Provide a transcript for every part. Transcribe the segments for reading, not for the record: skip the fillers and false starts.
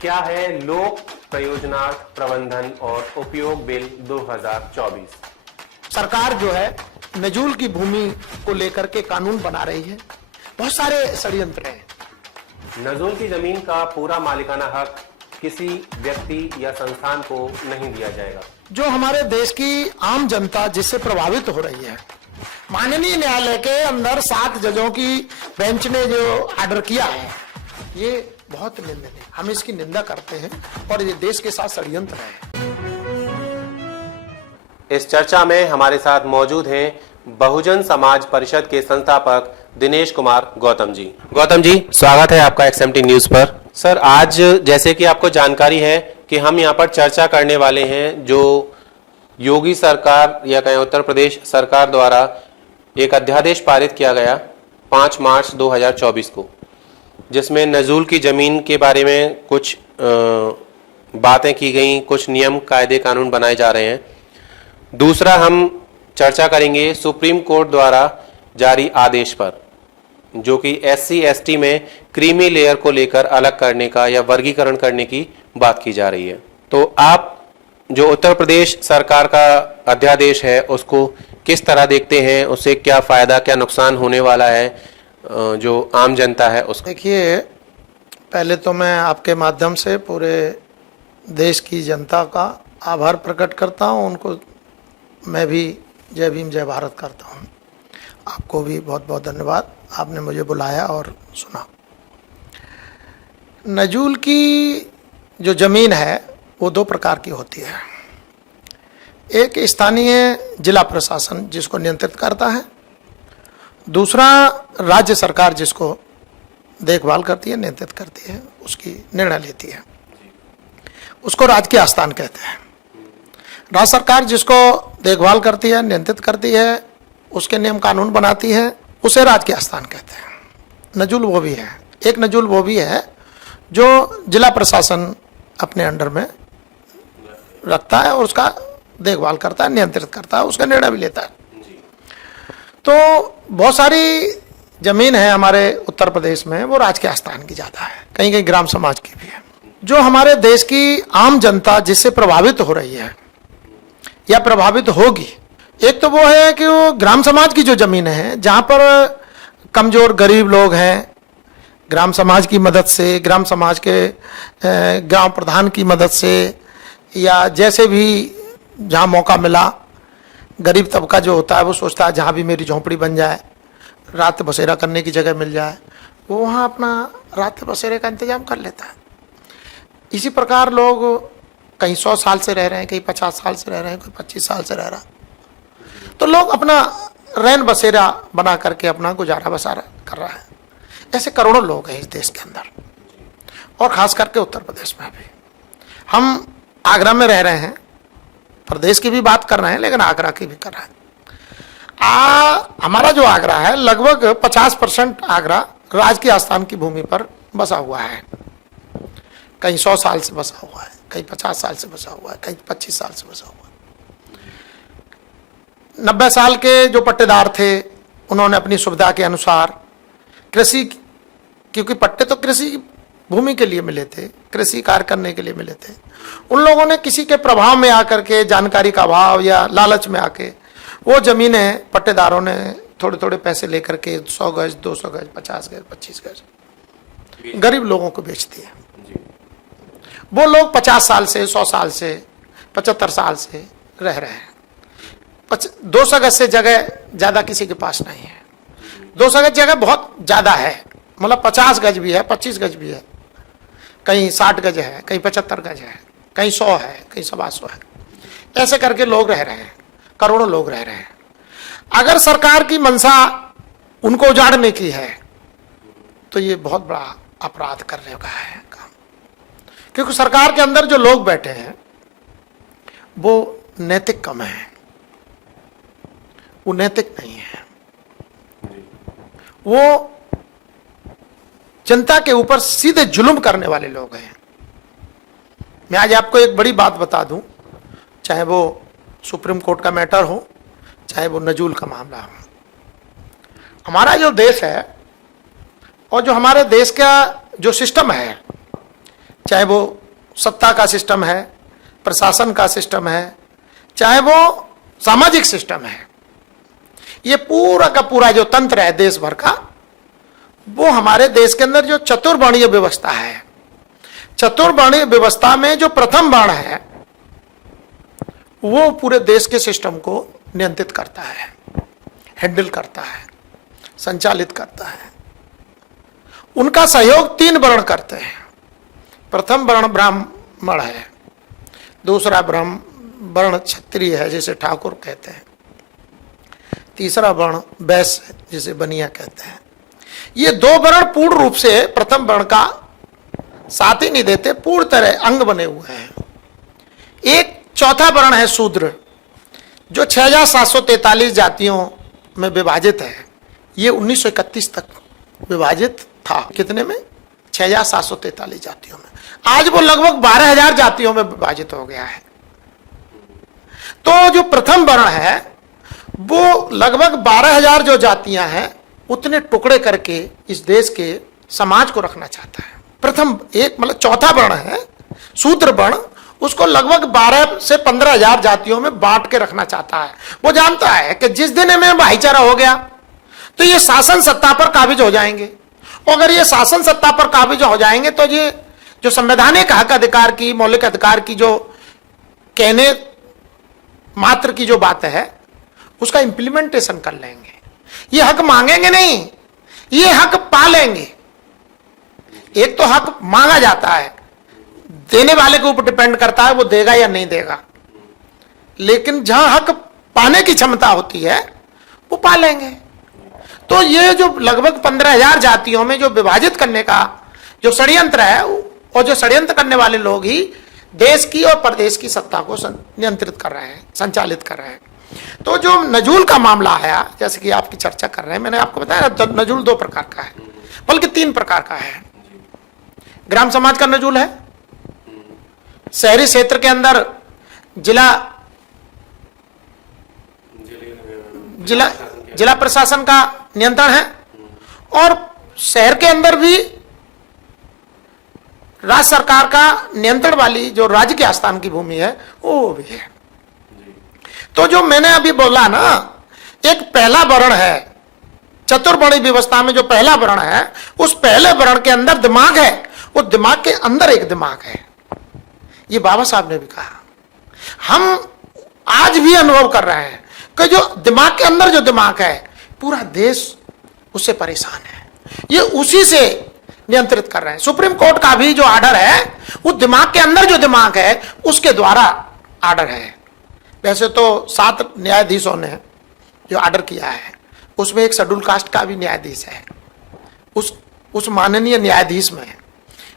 क्या है लोक प्रयोजनार्थ प्रबंधन और उपयोग बिल 2024? सरकार जो है नजूल की भूमि को लेकर के कानून बना रही है। बहुत सारे षड्यंत्र हैं। नजूल की जमीन का पूरा मालिकाना हक किसी व्यक्ति या संस्थान को नहीं दिया जाएगा। जो हमारे देश की आम जनता जिससे प्रभावित हो रही है, माननीय न्यायालय के अंदर 7 जजों की बेंच ने जो ऑर्डर किया है, ये बहुत निंदनीय। हम इसकी निंदा करते हैं और ये देश के साथ षड्यंत्र है। इस चर्चा में हमारे साथ मौजूद हैं बहुजन समाज परिषद के संस्थापक दिनेश कुमार गौतम जी। गौतम जी, स्वागत है आपका XMT न्यूज पर। सर, आज जैसे कि आपको जानकारी है कि हम यहाँ पर चर्चा करने वाले हैं जो योगी सरकार या कहें उत्तर प्रदेश सरकार द्वारा एक अध्यादेश पारित किया गया 5 मार्च 2024 को, जिसमें नजूल की ज़मीन के बारे में कुछ बातें की गई, कुछ नियम कायदे कानून बनाए जा रहे हैं। दूसरा, हम चर्चा करेंगे सुप्रीम कोर्ट द्वारा जारी आदेश पर, जो कि SC/ST में क्रीमी लेयर को लेकर अलग करने का या वर्गीकरण करने की बात की जा रही है। तो आप जो उत्तर प्रदेश सरकार का अध्यादेश है उसको किस तरह देखते हैं? उससे क्या फ़ायदा क्या नुकसान होने वाला है जो आम जनता है उसको? देखिए, पहले तो मैं आपके माध्यम से पूरे देश की जनता का आभार प्रकट करता हूँ। उनको मैं भी जय भीम जय भारत करता हूँ। आपको भी बहुत बहुत धन्यवाद, आपने मुझे बुलाया और सुना। नजूल की जो ज़मीन है वो 2 प्रकार की होती है। एक स्थानीय जिला प्रशासन जिसको नियंत्रित करता है, दूसरा राज्य सरकार जिसको देखभाल करती है, नियंत्रित करती है, उसकी निर्णय लेती है। उसको राजकीय आस्थान कहते हैं। राज्य सरकार जिसको देखभाल करती है, नियंत्रित करती है, उसके नियम कानून बनाती है, उसे राजकीय आस्थान कहते हैं। नजूल वो भी है, एक नजूल वो भी है जो जिला प्रशासन अपने अंडर में रखता है और उसका देखभाल करता है, नियंत्रित करता है, उसका निर्णय भी लेता है। तो बहुत सारी जमीन है हमारे उत्तर प्रदेश में, वो राजकीय आस्थान की ज़्यादा है, कहीं कहीं ग्राम समाज की भी है। जो हमारे देश की आम जनता जिससे प्रभावित हो रही है या प्रभावित होगी, एक तो वो है कि वो ग्राम समाज की जो ज़मीनें हैं, जहाँ पर कमज़ोर गरीब लोग हैं, ग्राम समाज की मदद से, ग्राम समाज के गांव प्रधान की मदद से, या जैसे भी जहाँ मौका मिला, गरीब तबका जो होता है वो सोचता है जहाँ भी मेरी झोंपड़ी बन जाए, रात बसेरा करने की जगह मिल जाए, वो वहाँ अपना रात बसेरे का इंतजाम कर लेता है। इसी प्रकार लोग कहीं 100 साल से रह रहे हैं, कहीं 50 साल से रह रहे हैं, कोई 25 साल से रह रहा, तो लोग अपना रैन बसेरा बना करके अपना गुजारा बसारा कर रहा है। ऐसे करोड़ों लोग हैं इस देश के अंदर, और ख़ास करके उत्तर प्रदेश में भी। हम आगरा में रह रहे हैं, प्रदेश की भी बात कर रहे हैं, लेकिन आगरा की भी कर रहे हैं। हमारा जो आगरा है, लगभग 50% आगरा राजकीय आस्थान की भूमि पर बसा हुआ है। कहीं 100 साल से बसा हुआ है, कहीं 50 साल से बसा हुआ है, कहीं 25 साल से बसा हुआ है। 90 साल के जो पट्टेदार थे, उन्होंने अपनी सुविधा के अनुसार कृषि, क्योंकि पट्टे तो कृषि भूमि के लिए मिले थे, कृषि कार्य करने के लिए मिले थे, उन लोगों ने किसी के प्रभाव में आकर के, जानकारी का अभाव या लालच में आके, वो जमीनें पट्टेदारों ने थोड़े थोड़े पैसे लेकर के 100 गज, 200 गज, 50 गज, 25 गज गरीब लोगों को बेच दिया। वो लोग 50 साल से, 100 साल से, 75 साल से रह रहे हैं। 200 गज से जगह ज़्यादा किसी के पास नहीं है। 200 गज जगह बहुत ज़्यादा है, मतलब 50 गज भी है, 25 गज भी है, कहीं 60 गज है, कहीं 75 गज है, कहीं 100 है, कहीं 125 है। ऐसे करके लोग रह रहे हैं, करोड़ों लोग रह रहे हैं। अगर सरकार की मंशा उनको उजाड़ने की है तो ये बहुत बड़ा अपराध करने का है काम, क्योंकि सरकार के अंदर जो लोग बैठे हैं वो नैतिक कम है, वो नैतिक नहीं है, वो जनता के ऊपर सीधे जुल्म करने वाले लोग हैं। मैं आज आपको एक बड़ी बात बता दूं, चाहे वो सुप्रीम कोर्ट का मैटर हो, चाहे वो नजूल का मामला हो, हमारा जो देश है और जो हमारे देश का जो सिस्टम है, चाहे वो सत्ता का सिस्टम है, प्रशासन का सिस्टम है, चाहे वो सामाजिक सिस्टम है, ये पूरा का पूरा जो तंत्र है देश भर का, वो हमारे देश के अंदर जो चतुर्वर्णीय व्यवस्था है, चतुर्वर्णीय व्यवस्था में जो प्रथम वर्ण है वो पूरे देश के सिस्टम को नियंत्रित करता है, हैंडल करता है, संचालित करता है। उनका सहयोग 3 वर्ण करते हैं। प्रथम वर्ण ब्राह्मण है, दूसरा वर्ण क्षत्रिय है जिसे ठाकुर कहते हैं, तीसरा वर्ण वैश्य जिसे बनिया कहते हैं। ये 2 वर्ण पूर्ण रूप से प्रथम वर्ण का साथ ही नहीं देते, पूर्ण तरह अंग बने हुए हैं। एक चौथा वर्ण है शूद्र, जो 6743 जातियों में विभाजित है। ये 1931 तक विभाजित था। कितने में? 6743 जातियों में। आज वो लगभग 12,000 जातियों में विभाजित हो गया है। तो जो प्रथम वर्ण है वो लगभग 12,000 जो जातियां हैं उतने टुकड़े करके इस देश के समाज को रखना चाहता है। प्रथम एक मतलब चौथा वर्ण है शूद्र वर्ण, उसको लगभग 12 से 15,000 जातियों में बांट के रखना चाहता है। वो जानता है कि जिस दिन में भाईचारा हो गया तो ये शासन सत्ता पर काबिज हो जाएंगे। अगर ये शासन सत्ता पर काबिज हो जाएंगे तो ये जो संवैधानिक हक अधिकार की, मौलिक अधिकार की जो कहने मात्र की जो बात है उसका इंप्लीमेंटेशन कर लेंगे। ये हक मांगेंगे नहीं, ये हक पा लेंगे। एक तो हक मांगा जाता है, देने वाले के ऊपर डिपेंड करता है वो देगा या नहीं देगा, लेकिन जहां हक पाने की क्षमता होती है वो पा लेंगे। तो ये जो लगभग 15,000 जातियों में जो विभाजित करने का जो षड्यंत्र है, और जो षड्यंत्र करने वाले लोग ही देश की और प्रदेश की सत्ता को नियंत्रित कर रहे हैं, संचालित कर रहे हैं। तो जो नजूल का मामला आया, जैसे कि आपकी चर्चा कर रहे हैं, मैंने आपको बताया नजूल 2 प्रकार का है, बल्कि 3 प्रकार का है। ग्राम समाज का नजूल है, शहरी क्षेत्र के अंदर जिला प्रशासन का नियंत्रण है, और शहर के अंदर भी राज्य सरकार का नियंत्रण वाली जो राज्य के आस्थान की भूमि है वो भी है। तो जो मैंने अभी बोला ना, एक पहला वर्ण है चतुर्वर्णीय व्यवस्था में, जो पहला वर्ण है उस पहले वर्ण के अंदर दिमाग है, वो दिमाग के अंदर एक दिमाग है। ये बाबा साहब ने भी कहा, हम आज भी अनुभव कर रहे हैं कि जो दिमाग के अंदर जो दिमाग है पूरा देश उससे परेशान है, ये उसी से नियंत्रित कर रहे हैं। सुप्रीम कोर्ट का भी जो आर्डर है वो दिमाग के अंदर जो दिमाग है उसके द्वारा आर्डर है। वैसे तो 7 न्यायाधीशों ने जो आर्डर किया है उसमें एक शेड्यूल कास्ट का भी न्यायाधीश है। उस माननीय न्यायाधीश में,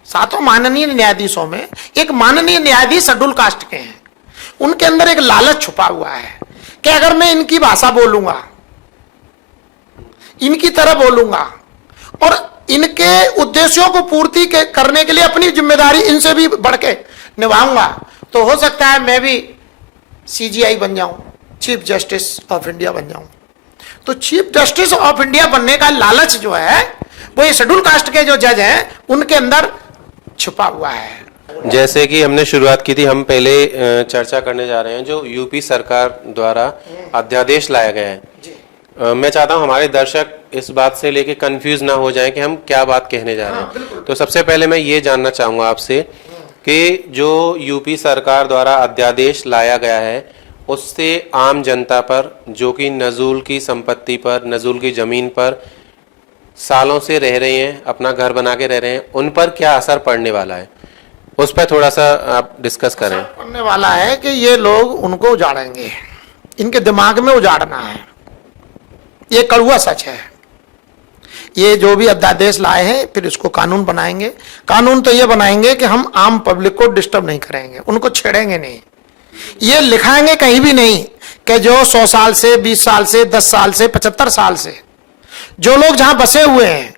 7 माननीय न्यायाधीशों में एक माननीय न्यायाधीश शेड्यूल कास्ट के हैं। उनके अंदर एक लालच छुपा हुआ है कि अगर मैं इनकी भाषा बोलूंगा, इनकी तरह बोलूंगा और इनके उद्देश्यों को पूर्ति करने के लिए अपनी जिम्मेदारी इनसे भी बढ़ के निभाऊंगा, तो हो सकता है मैं भी CGI बन जाऊं, चीफ जस्टिस ऑफ इंडिया बन जाऊं। तो चीफ जस्टिस ऑफ इंडिया बनने का लालच जो है वो ये शेड्यूल कास्ट के जो जज हैं उनके अंदर छुपा हुआ है। जैसे कि हमने शुरुआत की थी, हम पहले चर्चा करने जा रहे हैं जो यूपी सरकार द्वारा अध्यादेश लाया गया है। मैं चाहता हूं हमारे दर्शक इस बात से लेके कंफ्यूज ना हो जाएं कि हम क्या बात कहने जा रहे हैं। तो सबसे पहले मैं ये जानना चाहूंगा आपसे कि जो यूपी सरकार द्वारा अध्यादेश लाया गया है उससे आम जनता पर, जो कि नजूल की संपत्ति पर, नजूल की जमीन पर सालों से रह रहे हैं, अपना घर बना के रह रहे हैं, उन पर क्या असर पड़ने वाला है, उस पर थोड़ा सा आप डिस्कस करें। पड़ने वाला है कि ये लोग उनको उजाड़ेंगे, इनके दिमाग में उजाड़ना है, ये कड़वा सच है। ये जो भी अध्यादेश लाए हैं फिर इसको कानून बनाएंगे। कानून तो ये बनाएंगे कि हम आम पब्लिक को डिस्टर्ब नहीं करेंगे, उनको छेड़ेंगे नहीं। ये लिखाएंगे कहीं भी नहीं कि जो 100 साल से, 20 साल से, 10 साल से, 75 साल से जो लोग जहां बसे हुए हैं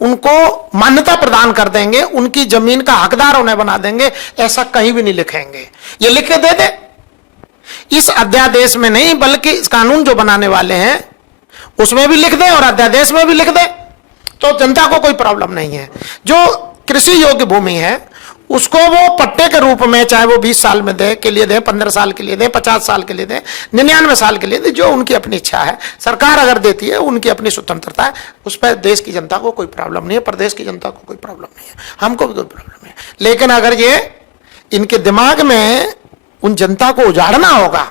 उनको मान्यता प्रदान कर देंगे, उनकी जमीन का हकदार उन्हें बना देंगे, ऐसा कहीं भी नहीं लिखेंगे। ये लिख के दे दे, इस अध्यादेश में नहीं बल्कि इस कानून जो बनाने वाले हैं उसमें भी लिख दे और अध्यादेश में भी लिख दे, तो जनता को कोई प्रॉब्लम नहीं है। जो कृषि योग्य भूमि है उसको वो पट्टे के रूप में, चाहे वो 20 साल में दे के लिए दें, 15 साल के लिए दें, 50 साल के लिए दें, 99 साल के लिए दें, जो उनकी अपनी इच्छा है। सरकार अगर देती है, उनकी अपनी स्वतंत्रता है, उस पर देश की जनता को कोई प्रॉब्लम नहीं है, प्रदेश की जनता को कोई प्रॉब्लम नहीं है, हमको भी कोई प्रॉब्लम नहीं है। लेकिन अगर ये इनके दिमाग में उन जनता को उजाड़ना होगा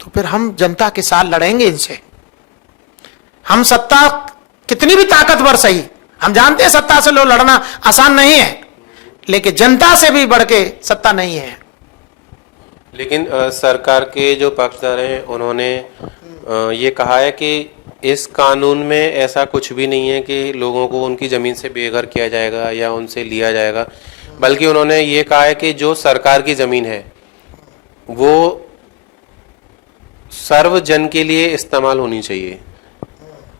तो फिर हम जनता के साथ लड़ेंगे इनसे। हम सत्ता कितनी भी ताकतवर सही, हम जानते हैं सत्ता से लड़ना आसान नहीं है, लेकिन जनता से भी बढ़ के सत्ता नहीं है। लेकिन सरकार के जो पक्षधर हैं उन्होंने ये कहा है कि इस कानून में ऐसा कुछ भी नहीं है कि लोगों को उनकी जमीन से बेघर किया जाएगा या उनसे लिया जाएगा, बल्कि उन्होंने ये कहा है कि जो सरकार की जमीन है वो सर्व जन के लिए इस्तेमाल होनी चाहिए।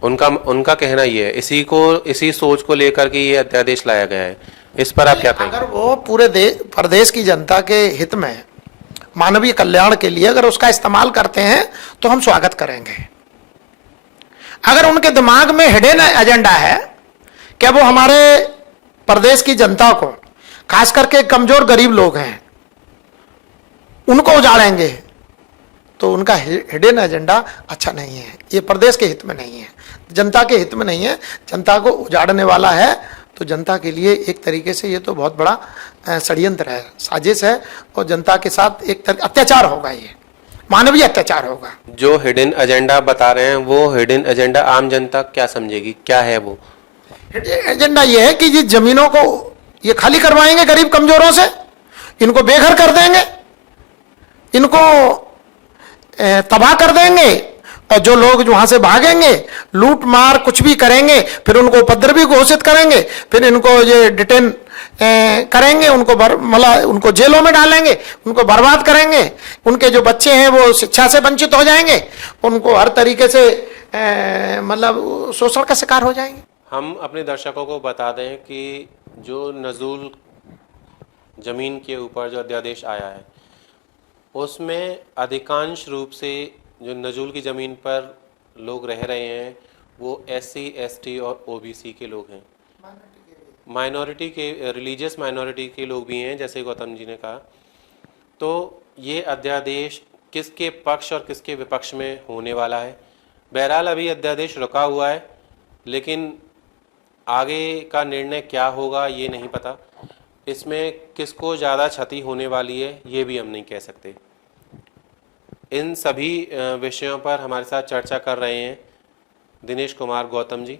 उनका कहना ये है। इसी सोच को लेकर के ये अध्यादेश लाया गया है। इस पर आप क्या कहेंगे? अगर वो पूरे प्रदेश की जनता के हित में, मानवीय कल्याण के लिए अगर उसका इस्तेमाल करते हैं तो हम स्वागत करेंगे। अगर उनके दिमाग में हिडन एजेंडा है कि वो हमारे प्रदेश की जनता को, खास करके कमजोर गरीब लोग हैं, उनको उजाड़ेंगे, तो उनका हिडन एजेंडा अच्छा नहीं है। ये प्रदेश के हित में नहीं है, जनता के हित में नहीं है, जनता को उजाड़ने वाला है। तो जनता के लिए एक तरीके से ये तो बहुत बड़ा षड्यंत्र है, साजिश है, और जनता के साथ एक अत्याचार होगा, ये मानवीय अत्याचार होगा। जो हिडन एजेंडा बता रहे हैं वो हिडन एजेंडा आम जनता क्या समझेगी, क्या है वो? हिडन एजेंडा ये है कि ये जमीनों को ये खाली करवाएंगे गरीब कमजोरों से, इनको बेघर कर देंगे, इनको तबाह कर देंगे, और जो लोग वहां से भागेंगे, लूट मार कुछ भी करेंगे, फिर उनको उपद्रवी घोषित करेंगे, फिर इनको ये डिटेन करेंगे, उनको जेलों में डालेंगे, उनको बर्बाद करेंगे। उनके जो बच्चे हैं वो शिक्षा से वंचित हो जाएंगे, उनको हर तरीके से मतलब शोषण का शिकार हो जाएंगे। हम अपने दर्शकों को बता दें कि जो नजूल जमीन के ऊपर जो अध्यादेश आया है उसमें अधिकांश रूप से जो नजूल की ज़मीन पर लोग रह रहे हैं वो SC ST और OBC के लोग हैं, माइनॉरिटी के, रिलीजियस माइनॉरिटी के लोग भी हैं, जैसे गौतम जी ने कहा। तो ये अध्यादेश किसके पक्ष और किसके विपक्ष में होने वाला है? बहरहाल अभी अध्यादेश रुका हुआ है, लेकिन आगे का निर्णय क्या होगा ये नहीं पता। इसमें किसको ज़्यादा क्षति होने वाली है ये भी हम नहीं कह सकते। इन सभी विषयों पर हमारे साथ चर्चा कर रहे हैं दिनेश कुमार गौतम जी।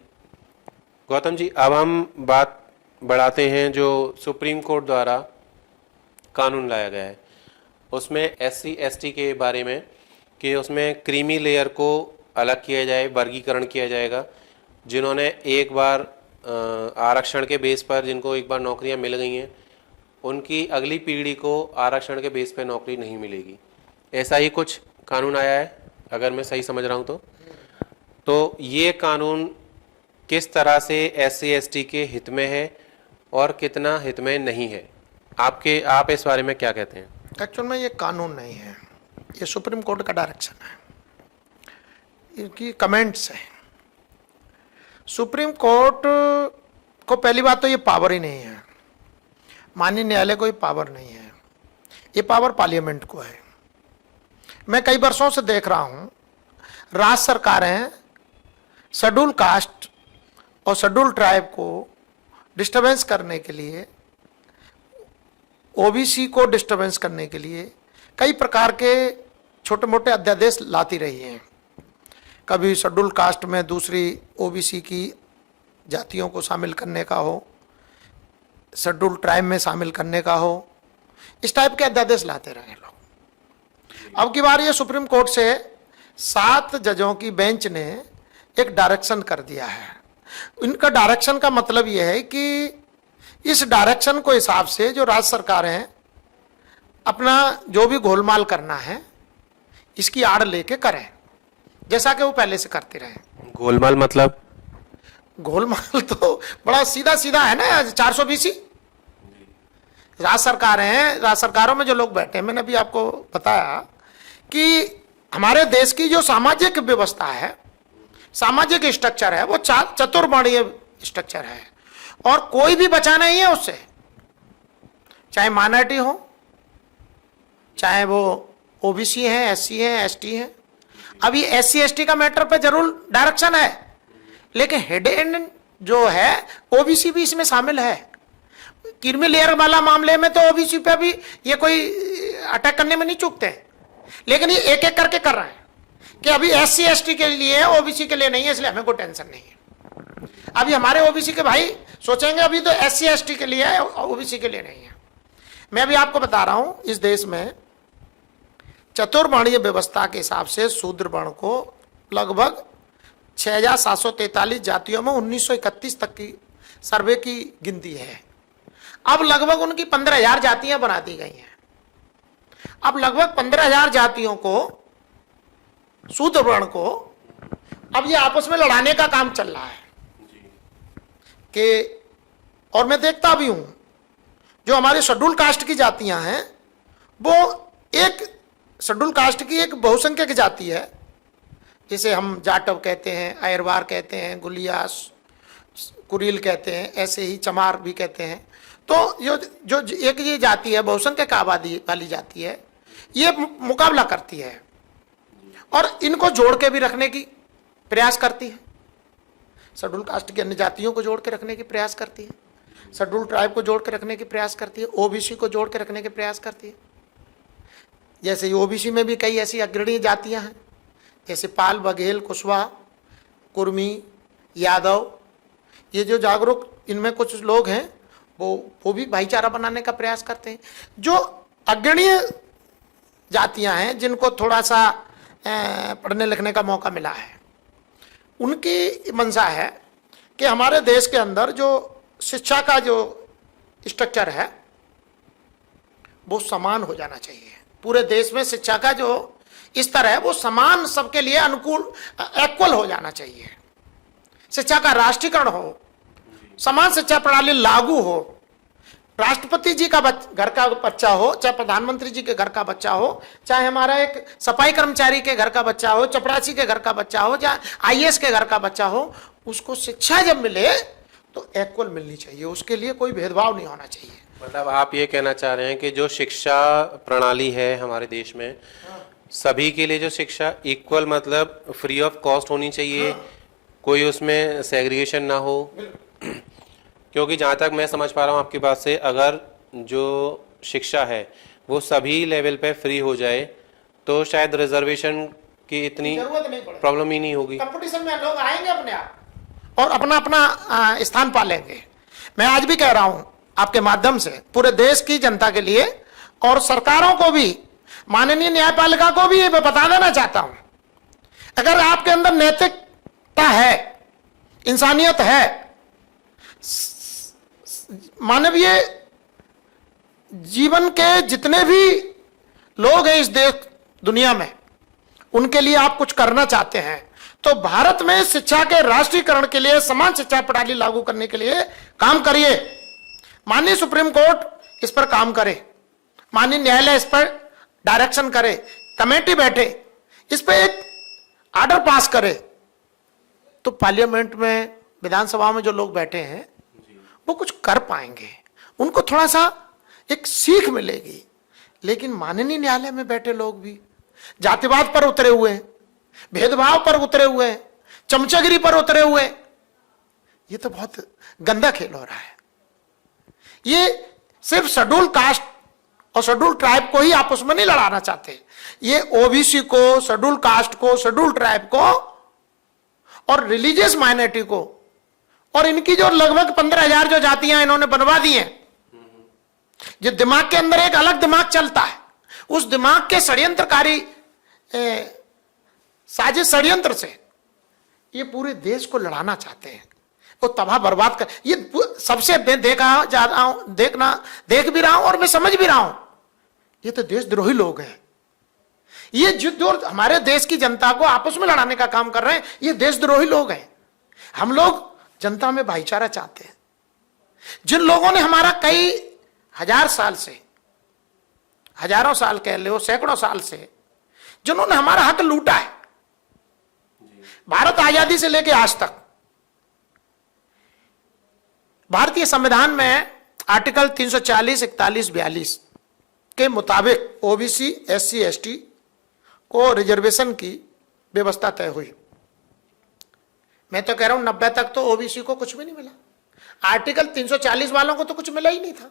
गौतम जी, अब हम बात बढ़ाते हैं जो सुप्रीम कोर्ट द्वारा कानून लाया गया है उसमें SC ST के बारे में, कि उसमें क्रीमी लेयर को अलग किया जाए, वर्गीकरण किया जाएगा। जिन्होंने एक बार आरक्षण के बेस पर, जिनको एक बार नौकरियां मिल गई हैं, उनकी अगली पीढ़ी को आरक्षण के बेस पर नौकरी नहीं मिलेगी। ऐसा ही कुछ कानून आया है, अगर मैं सही समझ रहा हूं तो ये कानून किस तरह से SC ST के हित में है और कितना हित में नहीं है? आप इस बारे में क्या कहते हैं? एक्चुअल में ये कानून नहीं है, ये सुप्रीम कोर्ट का डायरेक्शन है, इनकी कमेंट्स हैं। सुप्रीम कोर्ट को पहली बात तो ये पावर ही नहीं है, माननीय न्यायालय को ये पावर नहीं है, ये पावर पार्लियामेंट को है। मैं कई वर्षों से देख रहा हूं राज्य सरकारें शेड्यूल कास्ट और शेड्यूल ट्राइब को डिस्टर्बेंस करने के लिए, OBC को डिस्टर्बेंस करने के लिए कई प्रकार के छोटे मोटे अध्यादेश लाती रही हैं। कभी शेड्यूल कास्ट में दूसरी OBC की जातियों को शामिल करने का हो, शेड्यूल ट्राइब में शामिल करने का हो, इस टाइप के अध्यादेश लाते रहे लोग। अब की बार ये सुप्रीम कोर्ट से 7 जजों की बेंच ने एक डायरेक्शन कर दिया है। इनका डायरेक्शन का मतलब यह है कि इस डायरेक्शन को हिसाब से जो राज्य सरकारें अपना जो भी गोलमाल करना है इसकी आड़ लेके करें, जैसा कि वो पहले से करते रहे। गोलमाल मतलब? गोलमाल तो बड़ा सीधा सीधा है ना, 420 राज्य सरकारें हैं, राज्य सरकारों में जो लोग बैठे हैं, मैंने अभी आपको बताया कि हमारे देश की जो सामाजिक व्यवस्था है, सामाजिक स्ट्रक्चर है, वो चतुर्वर्णीय स्ट्रक्चर है। और कोई भी बचा नहीं है उससे, चाहे माइनॉरिटी हो, चाहे वो ओबीसी हैं, एससी हैं, एसटी हैं। अब ये एससी एसटी का मैटर पे जरूर डायरेक्शन है, लेकिन हेड एंड जो है ओबीसी भी इसमें शामिल है। क्रीमी लेयर वाला मामले में तो ओबीसी पे भी ये कोई अटैक करने में नहीं चूकते, लेकिन ये एक एक करके कर रहे हैं कि अभी एससी एसटी के लिए है, ओबीसी के लिए नहीं है, इसलिए हमें कोई टेंशन नहीं है। अभी हमारे ओबीसी के भाई सोचेंगे अभी तो एससी एसटी के लिए है, ओबीसी के लिए नहीं है। मैं अभी आपको बता रहा हूं, इस देश में चतुर्वर्णीय व्यवस्था के हिसाब से शूद्र वर्ण को लगभग 6743 जातियों में 1931 तक की सर्वे की गिनती है। अब लगभग उनकी 15,000 जातियां बना दी गई हैं। अब लगभग 15,000 जातियों को, शूद्र वर्ण को, अब ये आपस में लड़ाने का काम चल रहा है कि, और मैं देखता भी हूं, जो हमारे शेड्यूल कास्ट की जातियां हैं, वो एक शेड्यूल कास्ट की एक बहुसंख्यक जाति है, जिसे हम जाटव कहते हैं, अयरवार कहते हैं, गुलिया, कुरील कहते हैं, ऐसे ही चमार भी कहते हैं। तो जो एक ये जाति है, बहुसंख्यक आबादी वाली जाति है, ये मुकाबला करती है और इनको जोड़ के भी रखने की प्रयास करती है। शेड्यूल कास्ट की अन्य जातियों को जोड़ के रखने की प्रयास करती है, शेड्यूल ट्राइब को जोड़ के रखने की प्रयास करती है, ओबीसी को जोड़ के रखने के प्रयास करती है। जैसे ओबीसी में भी कई ऐसी अग्रणी जातियां हैं, जैसे पाल, बघेल, कुशवाहा, कुर्मी, यादव, ये जो जागरूक इनमें कुछ लोग हैं, वो भी भाईचारा बनाने का प्रयास करते हैं। जो अग्रणीय जातियां हैं, जिनको थोड़ा सा पढ़ने लिखने का मौका मिला है, उनकी मंशा है कि हमारे देश के अंदर जो शिक्षा का जो स्ट्रक्चर है वो समान हो जाना चाहिए। पूरे देश में शिक्षा का जो स्तर है वो समान, सबके लिए अनुकूल, इक्वल हो जाना चाहिए। शिक्षा का राष्ट्रीयकरण हो, समान शिक्षा प्रणाली लागू हो। राष्ट्रपति जी का घर का बच्चा हो, चाहे प्रधानमंत्री जी के घर का बच्चा हो, चाहे हमारा एक सफाई कर्मचारी के घर का बच्चा हो, चपरासी के घर का बच्चा हो, चाहे आईएएस के घर का बच्चा हो, उसको शिक्षा जब मिले तो इक्वल मिलनी चाहिए, उसके लिए कोई भेदभाव नहीं होना चाहिए। मतलब आप ये कहना चाह रहे हैं कि जो शिक्षा प्रणाली है हमारे देश में, सभी के लिए जो शिक्षा इक्वल, मतलब फ्री ऑफ कॉस्ट होनी चाहिए, कोई उसमें सेग्रीगेशन ना हो। क्योंकि जहाँ तक मैं समझ पा रहा हूँ आपकी बात से, अगर जो शिक्षा है वो सभी लेवल पे फ्री हो जाए तो शायद रिजर्वेशन की इतनी प्रॉब्लम ही नहीं होगी। कंपटीशन में लोग आएंगे अपने आप और अपना अपना स्थान पा लेंगे। मैं आज भी कह रहा हूं आपके माध्यम से पूरे देश की जनता के लिए, और सरकारों को भी, माननीय न्यायपालिका को भी ये बता देना चाहता हूं, अगर आपके अंदर नैतिकता है, इंसानियत है, मानवीय जीवन के जितने भी लोग हैं इस देश दुनिया में, उनके लिए आप कुछ करना चाहते हैं, तो भारत में शिक्षा के राष्ट्रीयकरण के लिए, समान शिक्षा प्रणाली लागू करने के लिए काम करिए। माननीय सुप्रीम कोर्ट इस पर काम करे, माननीय न्यायालय इस पर डायरेक्शन करे, कमेटी बैठे, इस पर एक ऑर्डर पास करे, तो पार्लियामेंट में, विधानसभा में जो लोग बैठे हैं वो कुछ कर पाएंगे, उनको थोड़ा सा एक सीख मिलेगी। लेकिन माननीय न्यायालय में बैठे लोग भी जातिवाद पर उतरे हुए हैं, भेदभाव पर उतरे हुए हैं, चमचागिरी पर उतरे हुए हैं। ये तो बहुत गंदा खेल हो रहा है। ये सिर्फ शेड्यूल कास्ट और शेड्यूल ट्राइब को ही आपस में नहीं लड़ाना चाहते, ये ओबीसी को, शेड्यूल कास्ट को, शेड्यूल ट्राइब को और रिलीजियस माइनॉरिटी को, और इनकी जो लगभग 15,000 जो जातियां इन्होंने बनवा दी हैं, जो दिमाग के अंदर एक अलग दिमाग चलता है, उस दिमाग के षड्यंत्रकारी साजिश षड्यंत्र से ये पूरे देश को लड़ाना चाहते हैं, वो तबाह बर्बाद कर। ये सबसे मैं देखा जा रहा हूं, देख भी रहा हूं और मैं समझ भी रहा हूं, ये तो देशद्रोही लोग हैं। ये जो हमारे देश की जनता को आपस में लड़ाने का काम कर रहे हैं, ये देशद्रोही लोग हैं। हम लोग जनता में भाईचारा चाहते हैं। जिन लोगों ने हमारा कई हजार साल से, हजारों साल कह लो, सैकड़ों साल से जिन्होंने हमारा हक लूटा है, भारत आजादी से लेकर आज तक, भारतीय संविधान में आर्टिकल 340, 41, 42 के मुताबिक ओबीसी, एससी, एसटी को रिजर्वेशन की व्यवस्था तय हुई। मैं तो कह रहा हूं 90 तक तो ओबीसी को कुछ भी नहीं मिला। आर्टिकल 340 वालों को तो कुछ मिला ही नहीं था।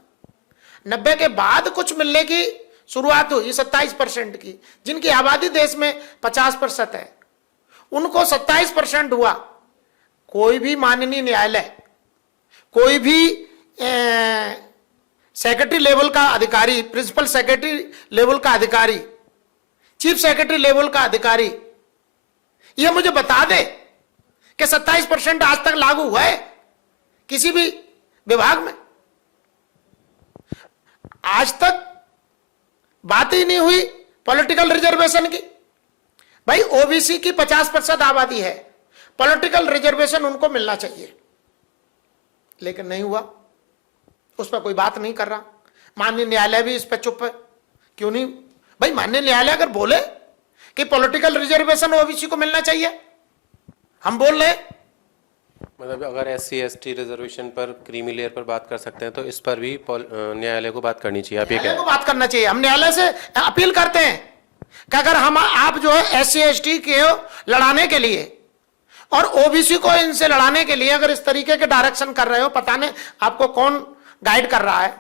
90 के बाद कुछ मिलने की शुरुआत हुई 27% की। जिनकी आबादी देश में 50% है, उनको 27% हुआ। कोई भी माननीय न्यायालय, कोई भी सेक्रेटरी लेवल का अधिकारी, प्रिंसिपल सेक्रेटरी लेवल का अधिकारी, चीफ सेक्रेटरी लेवल का अधिकारी यह मुझे बता दे कि 27% आज तक लागू हुआ है किसी भी विभाग में। आज तक बात ही नहीं हुई पॉलिटिकल रिजर्वेशन की। भाई ओबीसी की 50% आबादी है, पॉलिटिकल रिजर्वेशन उनको मिलना चाहिए, लेकिन नहीं हुआ। उस पर कोई बात नहीं कर रहा। माननीय न्यायालय भी इस पर चुप है। क्यों नहीं? भाई माननीय न्यायालय अगर बोले कि पॉलिटिकल रिजर्वेशन ओबीसी को मिलना चाहिए, हम बोल रहे हैं। मतलब अगर एससी एसटी रिजर्वेशन पर, क्रीमी लेयर पर बात कर सकते हैं, तो इस पर भी न्यायालय को बात करनी चाहिए। आप ये कह रहे हैं? बात करना चाहिए। हम न्यायालय से अपील करते हैं कि अगर आप जो है एससी एसटी के लड़ाने के लिए और ओबीसी को इनसे लड़ाने के लिए अगर इस तरीके के डायरेक्शन कर रहे हो, पता नहीं आपको कौन गाइड कर रहा है।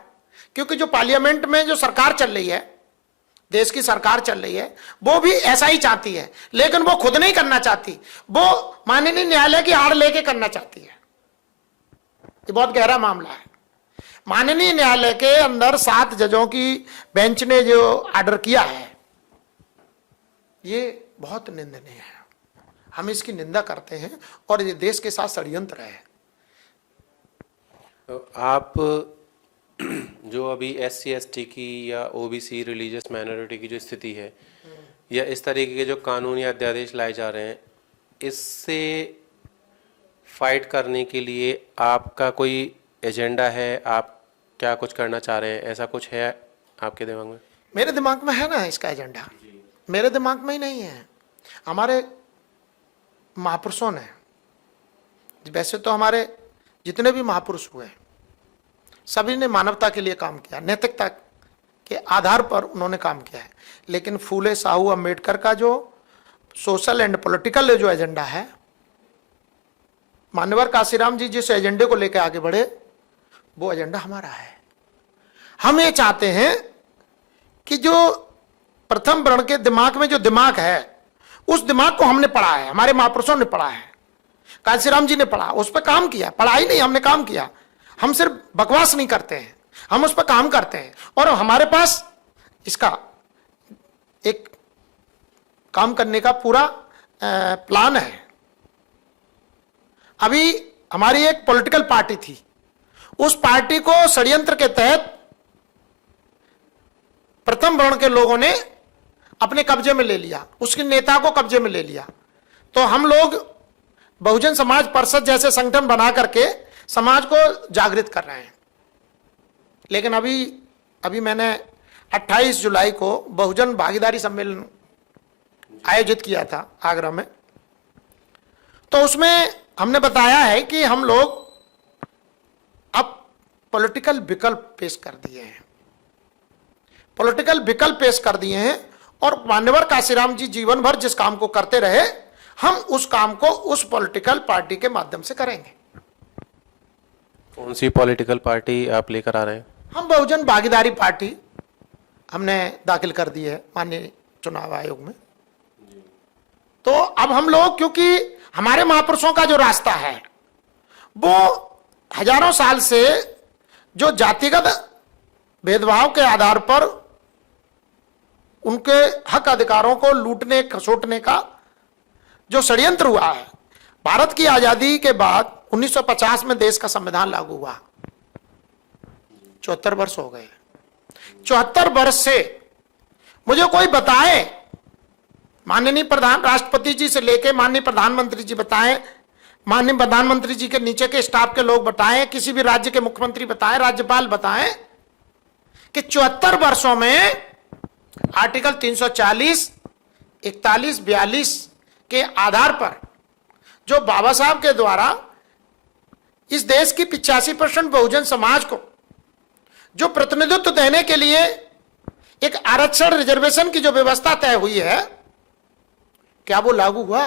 क्योंकि जो पार्लियामेंट में जो सरकार चल रही है, देश की सरकार चल रही है, वो भी ऐसा ही चाहती है, लेकिन वो खुद नहीं करना चाहती, वो माननीय न्यायालय की आड़ लेके करना चाहती है। ये बहुत गहरा मामला है। माननीय न्यायालय के अंदर 7 जजों की बेंच ने जो ऑर्डर किया है, ये बहुत निंदनीय है। हम इसकी निंदा करते हैं और ये देश के साथ षड्यंत्र है। तो आप जो अभी एससी एसटी की या ओबीसी रिलीजियस माइनॉरिटी की जो स्थिति है, या इस तरीके के जो कानून या अध्यादेश लाए जा रहे हैं, इससे फाइट करने के लिए आपका कोई एजेंडा है? आप क्या कुछ करना चाह रहे हैं? ऐसा कुछ है आपके दिमाग में? मेरे दिमाग में है ना इसका एजेंडा। मेरे दिमाग में ही नहीं है, हमारे महापुरुषों ने। वैसे तो हमारे जितने भी महापुरुष हुए सभी ने मानवता के लिए काम किया, नैतिकता के आधार पर उन्होंने काम किया है। लेकिन फूले साहू अम्बेडकर का जो सोशल एंड पॉलिटिकल जो एजेंडा है, मान्यवर काशीराम जी जिस एजेंडे को लेकर आगे बढ़े, वो एजेंडा हमारा है। हम ये चाहते हैं कि जो प्रथम वर्ण के दिमाग में जो दिमाग है, उस दिमाग को हमने पढ़ा है, हमारे महापुरुषों ने पढ़ा है, काशीराम जी ने पढ़ा, उस पर काम किया। पढ़ाई नहीं, हमने काम किया। हम सिर्फ बकवास नहीं करते हैं, हम उस पर काम करते हैं। और हमारे पास इसका एक काम करने का पूरा प्लान है। अभी हमारी एक पॉलिटिकल पार्टी थी, उस पार्टी को षड्यंत्र के तहत प्रथम वर्ण के लोगों ने अपने कब्जे में ले लिया, उसके नेता को कब्जे में ले लिया। तो हम लोग बहुजन समाज परिषद जैसे संगठन बना करके समाज को जागृत कर रहे हैं। लेकिन अभी मैंने 28 जुलाई को बहुजन भागीदारी सम्मेलन आयोजित किया था आगरा में। तो उसमें हमने बताया है कि हम लोग अब पॉलिटिकल विकल्प पेश कर दिए हैं, पॉलिटिकल विकल्प पेश कर दिए हैं। और मान्यवर काशीराम जी जीवन भर जिस काम को करते रहे, हम उस काम को उस पॉलिटिकल पार्टी के माध्यम से करेंगे। कौन सी पॉलिटिकल पार्टी आप लेकर आ रहे हैं? हम बहुजन भागीदारी पार्टी हमने दाखिल कर दी है माननीय चुनाव आयोग में। तो अब हम लोग, क्योंकि हमारे महापुरुषों का जो रास्ता है वो हजारों साल से जो जातिगत भेदभाव के आधार पर उनके हक अधिकारों को लूटने खसोटने का जो षड्यंत्र हुआ है। भारत की आजादी के बाद 1950 में देश का संविधान लागू हुआ, 74 वर्ष हो गए। 74 वर्ष से मुझे कोई बताए, माननीय राष्ट्रपति जी से लेके माननीय प्रधानमंत्री जी बताएं, माननीय प्रधानमंत्री जी के नीचे के स्टाफ के लोग बताएं, किसी भी राज्य के मुख्यमंत्री बताएं, राज्यपाल बताएं कि 74 वर्षों में आर्टिकल 340, 41, 42 के आधार पर जो बाबा साहब के द्वारा इस देश की 85% बहुजन समाज को जो प्रतिनिधित्व देने के लिए एक आरक्षण रिजर्वेशन की जो व्यवस्था तय हुई है, क्या वो लागू हुआ?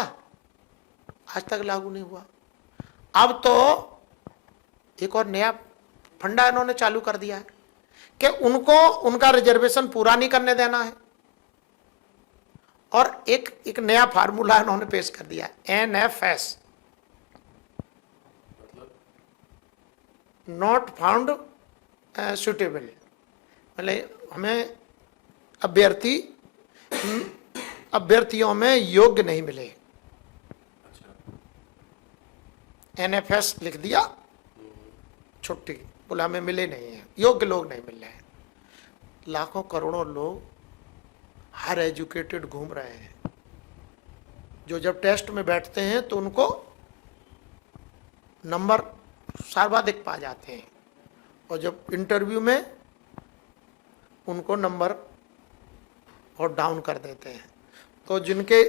आज तक लागू नहीं हुआ। अब तो एक और नया फंडा इन्होंने चालू कर दिया है कि उनको उनका रिजर्वेशन पूरा नहीं करने देना है, और एक नया फार्मूला इन्होंने पेश कर दिया, NFS, नॉट फाउंड सुटेबल। मतलब हमें अभ्यर्थियों में योग्य नहीं मिले। NFS लिख दिया, छुट्टी, बोला हमें मिले नहीं है, योग्य लोग नहीं मिल रहे हैं। लाखों करोड़ों लोग हायर एजुकेटेड घूम रहे हैं, जो जब टेस्ट में बैठते हैं तो उनको नंबर सर्वाधिक पा जाते हैं, और जब इंटरव्यू में उनको नंबर और डाउन कर देते हैं। तो जिनके